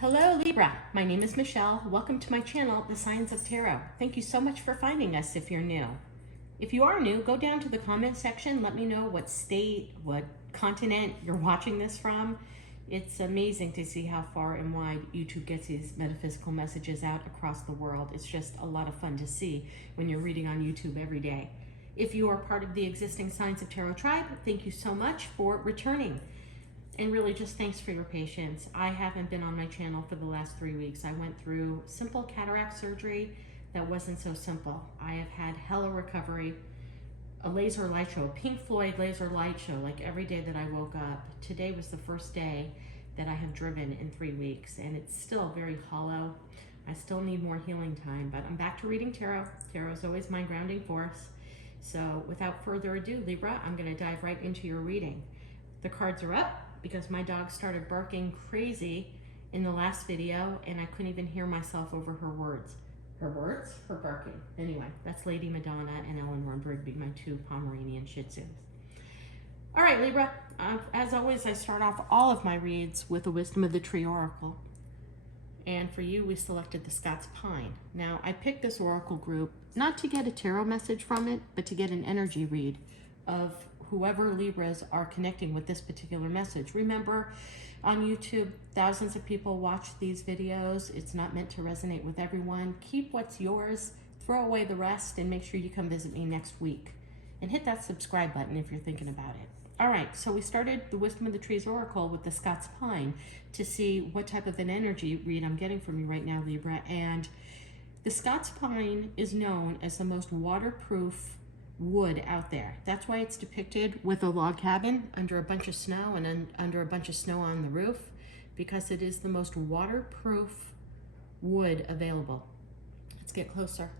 Hello Libra, my name is Michelle. Welcome to my channel, The Signs of Tarot. Thank you so much for finding us if you're new. If you are new, go down to the comment section. Let me know what state, what continent you're watching this from. It's amazing to see how far and wide YouTube gets these metaphysical messages out across the world. It's just a lot of fun to see when you're reading on YouTube every day. If you are part of the existing Signs of Tarot tribe, thank you so much for returning. And really just thanks for your patience. I haven't been on my channel for the last 3 weeks. I went through simple cataract surgery that wasn't so simple. I have had hella recovery, a laser light show, a Pink Floyd laser light show, like every day that I woke up. Today was the first day that I have driven in 3 weeks, and it's still very hollow. I still need more healing time, but I'm back to reading tarot. Tarot is always my grounding force. So without further ado, Libra, I'm gonna dive right into your reading. The cards are up because my dog started barking crazy in the last video and I couldn't even hear myself over her words. Her words? Her barking. Anyway, that's Lady Madonna and Eleanor Rigby, my two Pomeranian Shih Tzus. All right, Libra, as always, I start off all of my reads with the Wisdom of the Tree Oracle. And for you, we selected the Scots Pine. Now, I picked this oracle group not to get a tarot message from it, but to get an energy read of whoever Libras are connecting with this particular message. Remember, on YouTube, thousands of people watch these videos. It's not meant to resonate with everyone. Keep what's yours, throw away the rest, and make sure you come visit me next week. And hit that subscribe button if you're thinking about it. All right, so we started the Wisdom of the Trees Oracle with the Scots Pine to see what type of an energy read I'm getting from you right now, Libra. And the Scots Pine is known as the most waterproof wood out there. That's why it's depicted with a log cabin under a bunch of snow and under a bunch of snow on the roof, because it is the most waterproof wood available. Let's get closer.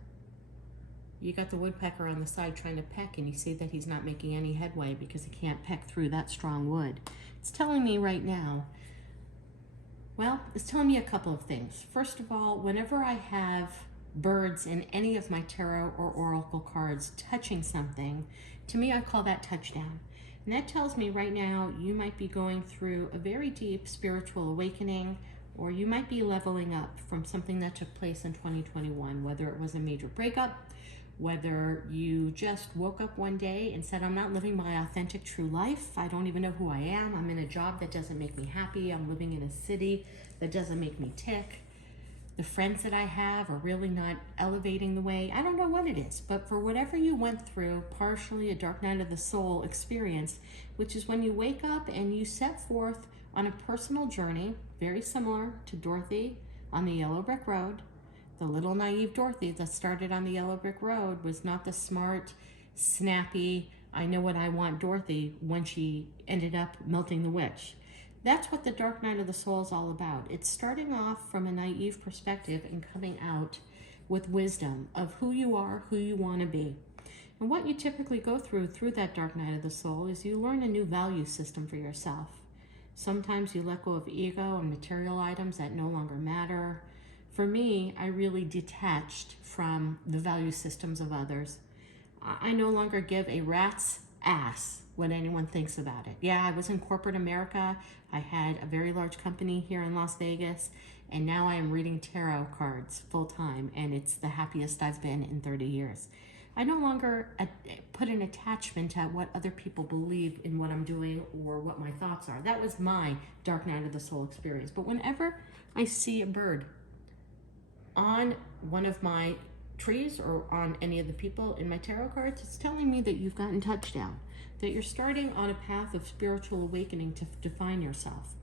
You got the woodpecker on the side trying to peck, and you see that he's not making any headway because he can't peck through that strong wood. It's telling me right now, well, it's telling me a couple of things. First of all, whenever I have birds in any of my tarot or oracle cards touching something, to me I call that touchdown. And that tells me right now you might be going through a very deep spiritual awakening, or you might be leveling up from something that took place in 2021, whether it was a major breakup, whether you just woke up one day and said, I'm not living my authentic true life. I don't even know who I am. I'm in a job that doesn't make me happy. I'm living in a city that doesn't make me tick. The friends that I have are really not elevating the way. I don't know what it is, but for whatever you went through, partially a dark night of the soul experience, which is when you wake up and you set forth on a personal journey, very similar to Dorothy on the Yellow Brick Road. The little naive Dorothy that started on the Yellow Brick Road was not the smart, snappy, I know what I want Dorothy when she ended up melting the witch. That's what the Dark Night of the Soul is all about. It's starting off from a naive perspective and coming out with wisdom of who you are, who you want to be. And what you typically go through that Dark Night of the Soul is you learn a new value system for yourself. Sometimes you let go of ego and material items that no longer matter. For me, I really detached from the value systems of others. I no longer give a rat's ass what anyone thinks about it. Yeah, I was in corporate America. I had a very large company here in Las Vegas, and now I am reading tarot cards full time, and it's the happiest I've been in 30 years. I no longer put an attachment at what other people believe in what I'm doing or what my thoughts are. That was my Dark Night of the Soul experience. But whenever I see a bird on one of my trees or on any of the people in my tarot cards, it's telling me that you've gotten touchdown, that you're starting on a path of spiritual awakening to define yourself.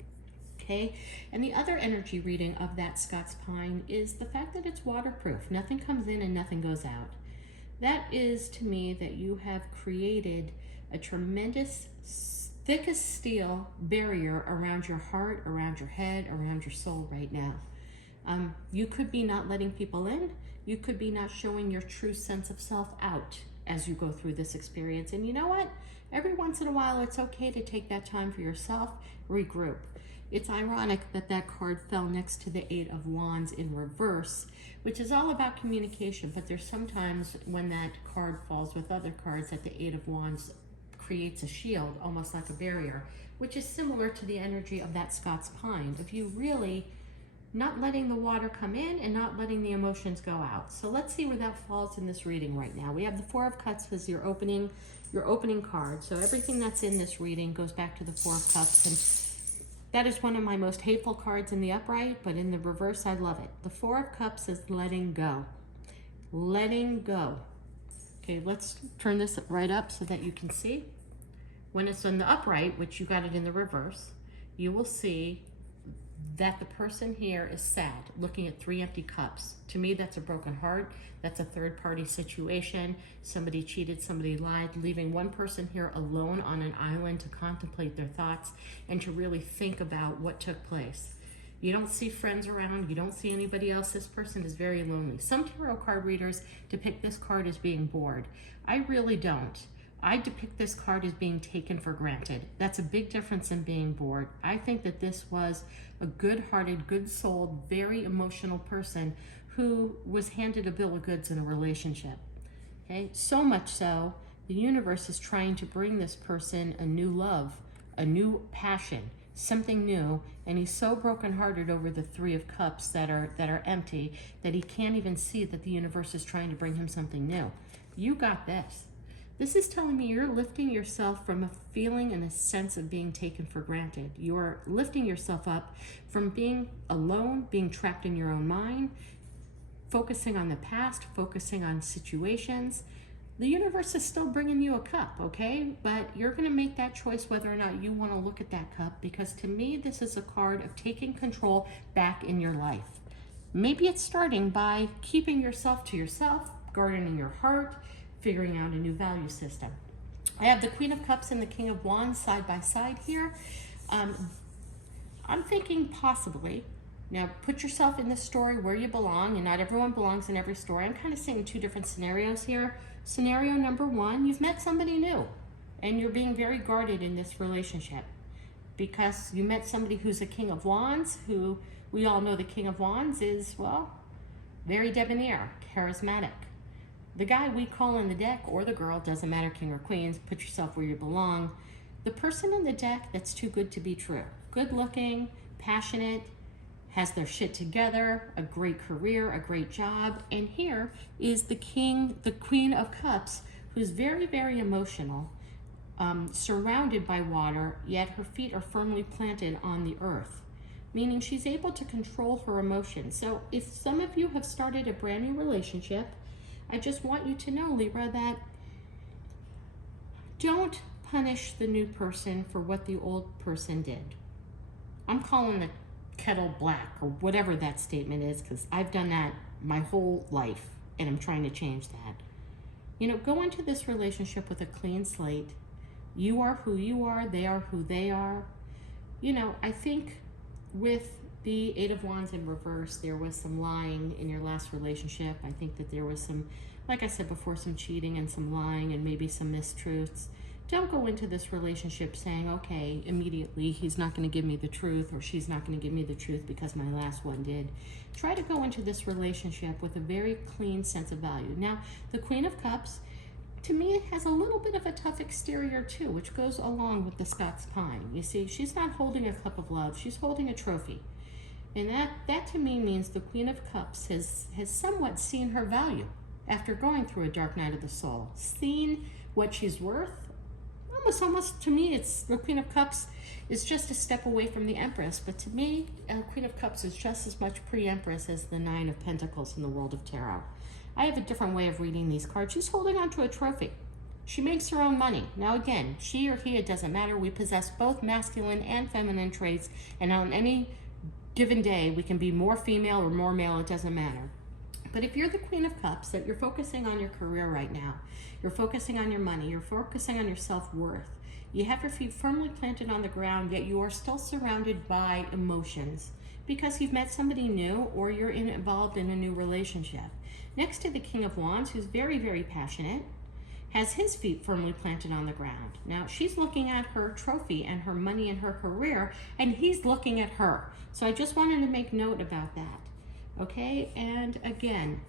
Okay, and the other energy reading of that Scots Pine is the fact that it's waterproof. Nothing comes in and nothing goes out. That is to me that you have created a tremendous, thick as steel barrier around your heart, around your head, around your soul right now. You could be not letting people in. You could be not showing your true sense of self out as you go through this experience. And you know what? Every once in a while, it's okay to take that time for yourself, regroup. It's ironic that that card fell next to the Eight of Wands in reverse, which is all about communication. But there's sometimes when that card falls with other cards that the Eight of Wands creates a shield, almost like a barrier, which is similar to the energy of that Scots Pine. If you really not letting the water come in and not letting the emotions go out. So let's see where that falls in this reading right now. We have the Four of Cups as your opening card. So everything that's in this reading goes back to the Four of Cups, and that is one of my most hateful cards in the upright, but in the reverse, I love it. The Four of Cups is letting go. Letting go. Okay, let's turn this right up so that you can see. When it's in the upright, which you got it in the reverse, you will see that the person here is sad, looking at 3 empty cups. To me, that's a broken heart. That's a third-party situation. Somebody cheated, somebody lied, leaving one person here alone on an island to contemplate their thoughts and to really think about what took place. You don't see friends around. You don't see anybody else. This person is very lonely. Some tarot card readers depict this card as being bored. I really don't. I depict this card as being taken for granted. That's a big difference in being bored. I think that this was a good-hearted, good-souled, very emotional person who was handed a bill of goods in a relationship. Okay, so much so, the universe is trying to bring this person a new love, a new passion, something new, and he's so brokenhearted over the 3 of Cups that are empty that he can't even see that the universe is trying to bring him something new. You got this. This is telling me you're lifting yourself from a feeling and a sense of being taken for granted. You're lifting yourself up from being alone, being trapped in your own mind, focusing on the past, focusing on situations. The universe is still bringing you a cup, okay? But you're going to make that choice whether or not you want to look at that cup, because to me, this is a card of taking control back in your life. Maybe it's starting by keeping yourself to yourself, gardening your heart, figuring out a new value system. I have the Queen of Cups and the King of Wands side by side here. I'm thinking possibly, now put yourself in the story where you belong, and not everyone belongs in every story. I'm kind of seeing 2 different scenarios here. Scenario number 1, you've met somebody new and you're being very guarded in this relationship because you met somebody who's a King of Wands, who we all know the King of Wands is, well, very debonair, charismatic. The guy we call in the deck, or the girl, doesn't matter, king or queens, put yourself where you belong. The person in the deck that's too good to be true. Good looking, passionate, has their shit together, a great career, a great job. And here is the Queen of Cups, who's very, very emotional, surrounded by water, yet her feet are firmly planted on the earth, meaning she's able to control her emotions. So if some of you have started a brand new relationship, I just want you to know, Libra, that don't punish the new person for what the old person did. I'm calling the kettle black, or whatever that statement is, because I've done that my whole life, and I'm trying to change that. You know, go into this relationship with a clean slate. You are who you are, they are who they are. You know, I think with the 8 of Wands in reverse, there was some lying in your last relationship. I think that there was some, like I said before, some cheating and some lying and maybe some mistruths. Don't go into this relationship saying, okay, immediately he's not going to give me the truth, or she's not going to give me the truth because my last one did. Try to go into this relationship with a very clean sense of value. Now, the Queen of Cups, to me, it has a little bit of a tough exterior too, which goes along with the Scots Pine. You see, she's not holding a cup of love, she's holding a trophy. And that to me means the Queen of Cups has somewhat seen her value after going through a dark night of the soul, seen what she's worth. Almost to me, it's the Queen of Cups is just a step away from the Empress, but to me, Queen of Cups is just as much pre-Empress as the 9 of Pentacles in the world of tarot. I have a different way of reading these cards. She's holding on to a trophy. She makes her own money. Now again, she or he, it doesn't matter. We possess both masculine and feminine traits, and on any given day, we can be more female or more male, it doesn't matter. But if you're the Queen of Cups, that you're focusing on your career right now, you're focusing on your money, you're focusing on your self-worth, you have your feet firmly planted on the ground, yet you are still surrounded by emotions because you've met somebody new or you're involved in a new relationship. Next to the King of Wands, who's very, very passionate, has his feet firmly planted on the ground. Now, she's looking at her trophy and her money and her career, and he's looking at her. So I just wanted to make note about that. Okay, and again,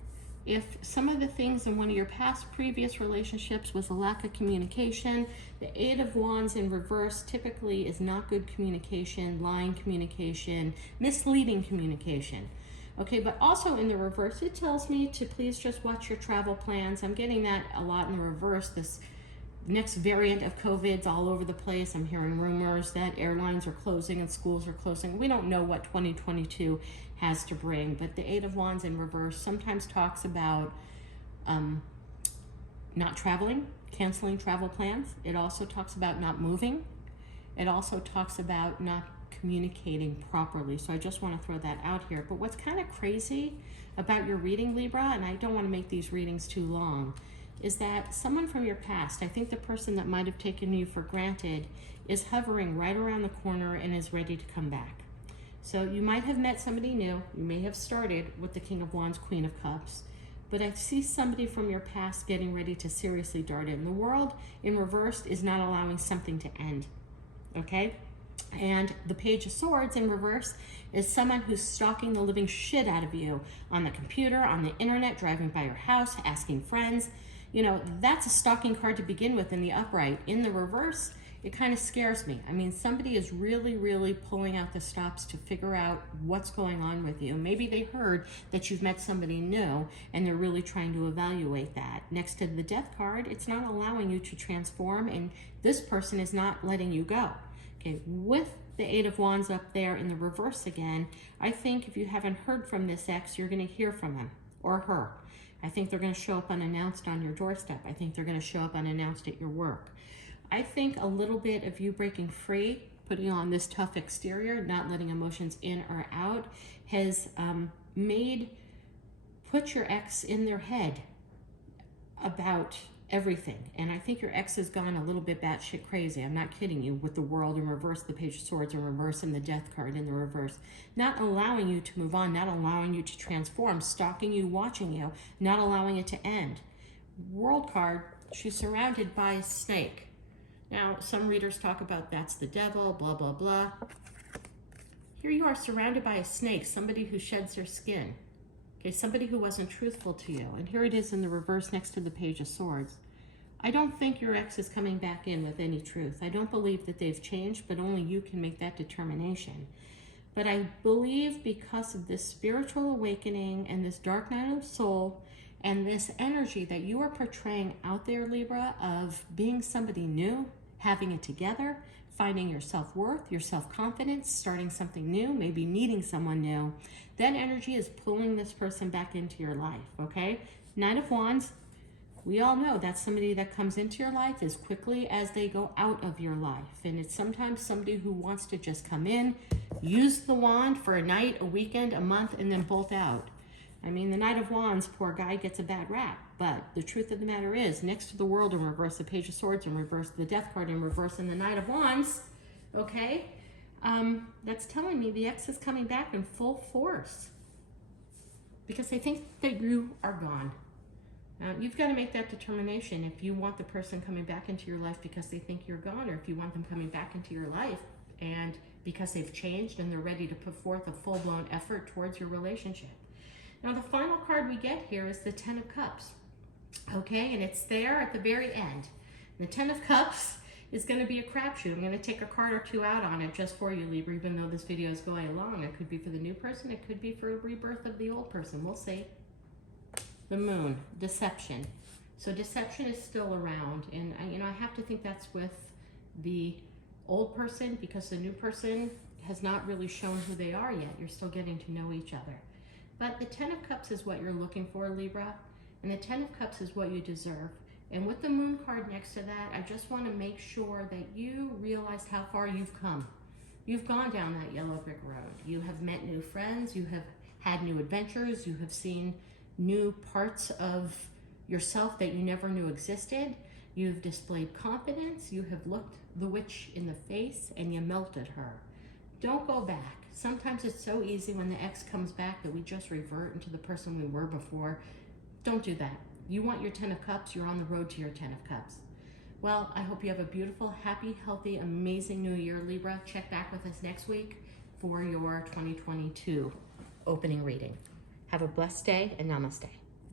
If some of the things in one of your past previous relationships was a lack of communication, the Eight of Wands in reverse typically is not good communication, lying communication, misleading communication. Okay, but also in the reverse, it tells me to please just watch your travel plans. I'm getting that a lot in the reverse. This next variant of COVID's all over the place. I'm hearing rumors that airlines are closing and schools are closing. We don't know what 2022 has to bring, but the Eight of Wands in reverse sometimes talks about not traveling, canceling travel plans. It also talks about not moving. It also talks about not communicating properly. So I just want to throw that out here. But what's kind of crazy about your reading, Libra, and I don't want to make these readings too long, is that someone from your past, I think the person that might have taken you for granted, is hovering right around the corner and is ready to come back. So you might have met somebody new. You may have started with the King of Wands, Queen of Cups. But I see somebody from your past getting ready to seriously dart in. The world in reverse is not allowing something to end. Okay? And the Page of Swords in reverse is someone who's stalking the living shit out of you on the computer, on the internet, driving by your house, asking friends. You know, that's a stalking card to begin with in the upright. In the reverse, it kind of scares me. I mean, somebody is really, really pulling out the stops to figure out what's going on with you. Maybe they heard that you've met somebody new and they're really trying to evaluate that. Next to the Death card, it's not allowing you to transform, and this person is not letting you go. Okay, with the Eight of Wands up there in the reverse again, I think if you haven't heard from this ex, you're going to hear from him or her. I think they're going to show up unannounced on your doorstep. I think they're going to show up unannounced at your work. I think a little bit of you breaking free, putting on this tough exterior, not letting emotions in or out, has put your ex in their head about everything. And I think your ex has gone a little bit batshit crazy. I'm not kidding you, with the World in reverse, the Page of Swords in reverse, and the Death card in the reverse. Not allowing you to move on, not allowing you to transform, stalking you, watching you, not allowing it to end. World card, she's surrounded by a snake. Now, some readers talk about that's the devil, blah, blah, blah. Here you are surrounded by a snake, somebody who sheds their skin. Okay, somebody who wasn't truthful to you. And here it is in the reverse next to the Page of Swords. I don't think your ex is coming back in with any truth. I don't believe that they've changed, but only you can make that determination. But I believe because of this spiritual awakening and this dark night of soul and this energy that you are portraying out there, Libra, of being somebody new, having it together, finding your self-worth, your self-confidence, starting something new, maybe meeting someone new, that energy is pulling this person back into your life, okay? Nine of Wands, we all know that's somebody that comes into your life as quickly as they go out of your life. And it's sometimes somebody who wants to just come in, use the wand for a night, a weekend, a month, and then bolt out. I mean, the Knight of Wands, poor guy, gets a bad rap. But the truth of the matter is, next to the World in reverse, the Page of Swords in reverse, the Death card in reverse, and the Knight of Wands, okay, that's telling me the ex is coming back in full force because they think that you are gone. Now, you've got to make that determination if you want the person coming back into your life because they think you're gone, or if you want them coming back into your life and because they've changed and they're ready to put forth a full-blown effort towards your relationship. Now, the final card we get here is the Ten of Cups, okay? And it's there at the very end. The Ten of Cups is going to be a crapshoot. I'm going to take a card or two out on it just for you, Libra, even though this video is going along. It could be for the new person. It could be for a rebirth of the old person. We'll see. The Moon, deception. So deception is still around. And, I have to think that's with the old person because the new person has not really shown who they are yet. You're still getting to know each other. But the Ten of Cups is what you're looking for, Libra. And the Ten of Cups is what you deserve. And with the Moon card next to that, I just want to make sure that you realize how far you've come. You've gone down that yellow brick road. You have met new friends. You have had new adventures. You have seen new parts of yourself that you never knew existed. You've displayed confidence. You have looked the witch in the face and you melted her. Don't go back. Sometimes it's so easy when the ex comes back that we just revert into the person we were before. Don't do that. You want your Ten of Cups, you're on the road to your Ten of Cups. Well, I hope you have a beautiful, happy, healthy, amazing new year, Libra. Check back with us next week for your 2022 opening reading. Have a blessed day and namaste.